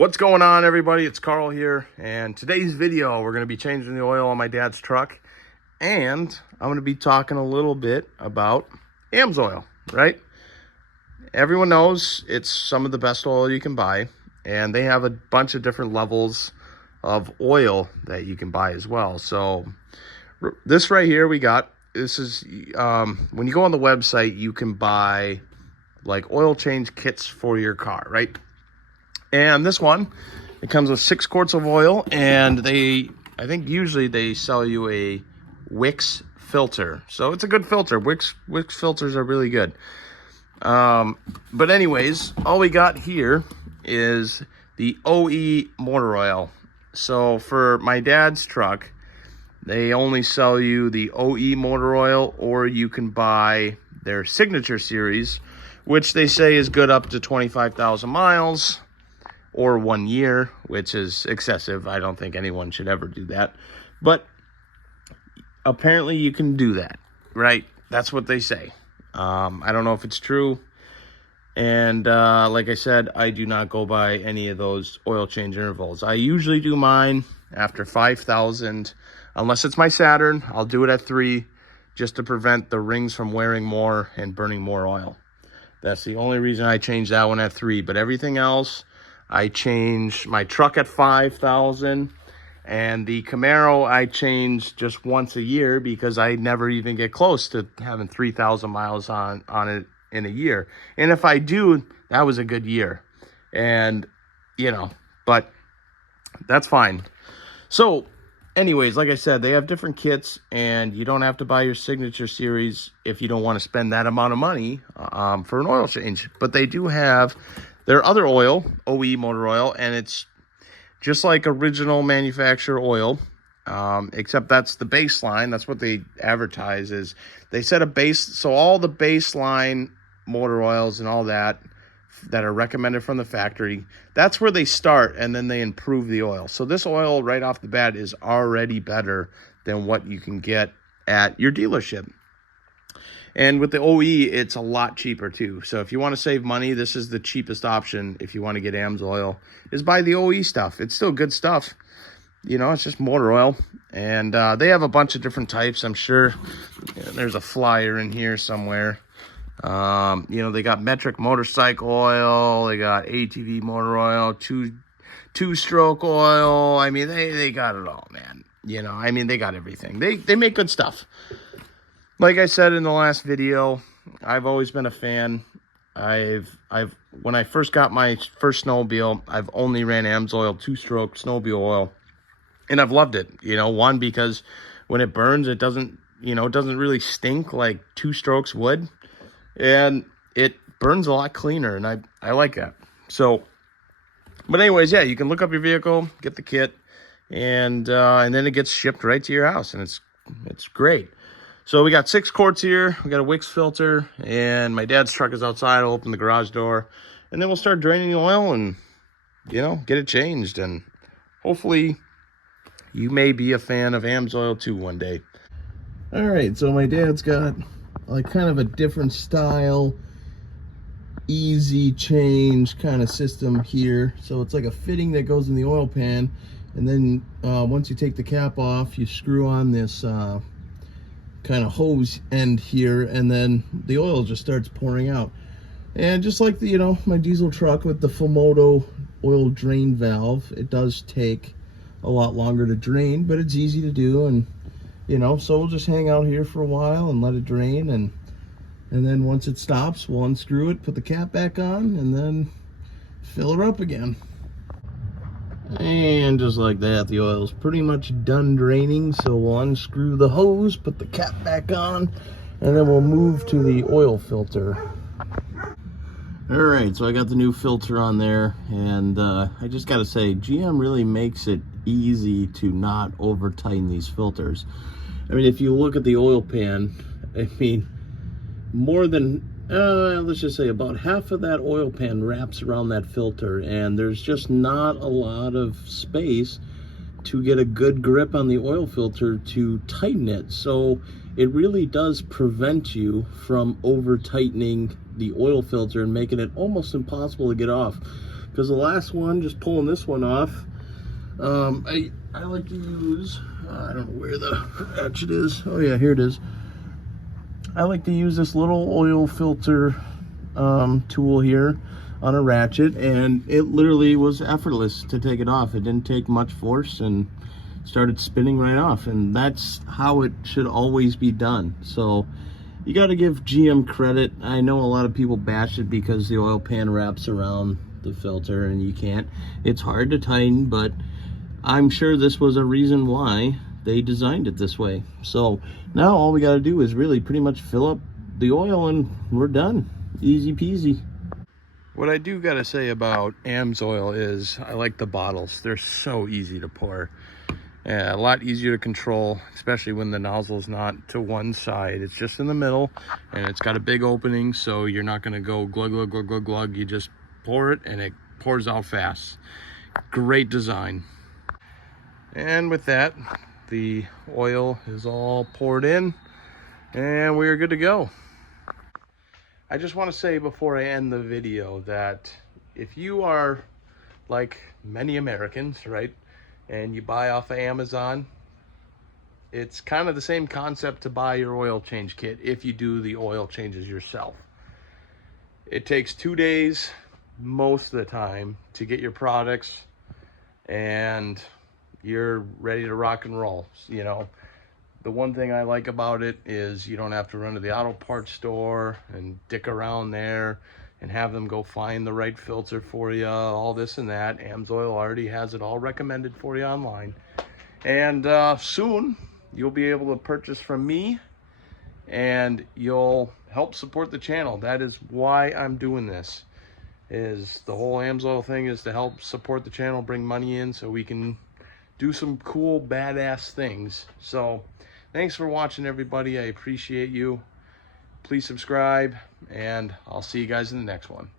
What's going on, everybody? It's Carl here, and today's video we're going to be changing the oil on my dad's truck, and I'm going to be talking a little bit about Amsoil, right? Everyone knows it's some of the best oil you can buy, and they have a bunch of different levels of oil that you can buy as well. So this right here this is when you go on the website, you can buy like oil change kits for your car, right? And this one, it comes with 6 quarts of oil, and I think usually they sell you a Wix filter. So it's a good filter. Wix filters are really good. But anyways, all we got here is the OE motor oil. So for my dad's truck, they only sell you the OE motor oil, or you can buy their signature series, which they say is good up to 25,000 miles. Or 1 year, which is excessive. I don't think anyone should ever do that. But apparently you can do that, right? That's what they say. I don't know if it's true. And like I said, I do not go by any of those oil change intervals. I usually do mine after 5,000. Unless it's my Saturn, I'll do it at 3 just to prevent the rings from wearing more and burning more oil. That's the only reason I change that one at 3. But everything else, I change my truck at 5,000, and the Camaro I change just once a year because I never even get close to having 3,000 miles on it in a year. And if I do, that was a good year. And, but that's fine. So anyways, like I said, they have different kits, and you don't have to buy your signature series if you don't want to spend that amount of money for an oil change. But they do have their other oil, OE motor oil, and it's just like original manufacturer oil, except that's the baseline. That's what they advertise is they set a base. So all the baseline motor oils and all that are recommended from the factory, that's where they start, and then they improve the oil. So this oil right off the bat is already better than what you can get at your dealership. And with the OE, it's a lot cheaper too. So if you want to save money, this is the cheapest option if you want to get Amsoil, is buy the OE stuff. It's still good stuff. It's just motor oil. And they have a bunch of different types. I'm sure there's a flyer in here somewhere. They got metric motorcycle oil. They got ATV motor oil, two-stroke oil. I mean, they got it all, man. They got everything. They make good stuff. Like I said in the last video, I've always been a fan. When I first got my first snowmobile, I've only ran Amsoil 2-stroke snowmobile oil, and I've loved it. One, because when it burns, it doesn't really stink like 2 strokes would, and it burns a lot cleaner, and I like that. So, but anyways, yeah, you can look up your vehicle, get the kit, and then it gets shipped right to your house, and it's great. So we got 6 quarts here. We got a Wix filter, and my dad's truck is outside. I'll open the garage door, and then we'll start draining the oil and, get it changed. And hopefully you may be a fan of Amsoil too one day. All right, so my dad's got like kind of a different style, easy change kind of system here. So it's like a fitting that goes in the oil pan, and then once you take the cap off, you screw on this kind of hose end here, and then the oil just starts pouring out. And just like the my diesel truck with the Fumoto oil drain valve, it does take a lot longer to drain, but it's easy to do. And so we'll just hang out here for a while and let it drain, and then once it stops, we'll unscrew it, put the cap back on, and then fill her up again. And just like that, the oil's pretty much done draining. So we'll unscrew the hose, put the cap back on, and then we'll move to the oil filter. All right, so I got the new filter on there, and I just got to say, GM really makes it easy to not over tighten these filters. I mean, if you look at the oil pan, more than let's just say about half of that oil pan wraps around that filter, and there's just not a lot of space to get a good grip on the oil filter to tighten it. So it really does prevent you from over tightening the oil filter and making it almost impossible to get off. because the last one, just pulling this one off, I like to use, I don't know where the ratchet is. Oh yeah, here it is. I like to use this little oil filter tool here on a ratchet, and it literally was effortless to take it off. It didn't take much force and started spinning right off, and that's how it should always be done. So you got to give GM credit. I know a lot of people bash it because the oil pan wraps around the filter and you can't. It's hard to tighten, but I'm sure this was a reason why they designed it this way. So now all we got to do is really pretty much fill up the oil and we're done. Easy peasy. What I do got to say about Amsoil is I like the bottles. They're so easy to pour. A lot easier to control, especially when the nozzle's not to one side. It's just in the middle, and it's got a big opening, so you're not going to go glug, glug, glug, glug, glug. You just pour it, and it pours out fast. Great design. And with that, the oil is all poured in, and we are good to go. I just want to say before I end the video that if you are like many Americans, right, and you buy off of Amazon, it's kind of the same concept to buy your oil change kit if you do the oil changes yourself. It takes 2 days most of the time to get your products, and you're ready to rock and roll. You know, the one thing I like about it is you don't have to run to the auto parts store and dick around there and have them go find the right filter for you, all this and that. Amsoil already has it all recommended for you online. And soon you'll be able to purchase from me, and you'll help support the channel. That is why I'm doing this. Is the whole Amsoil thing is to help support the channel, bring money in so we can do some cool badass things. So thanks for watching, everybody. I appreciate you. Please subscribe, and I'll see you guys in the next one.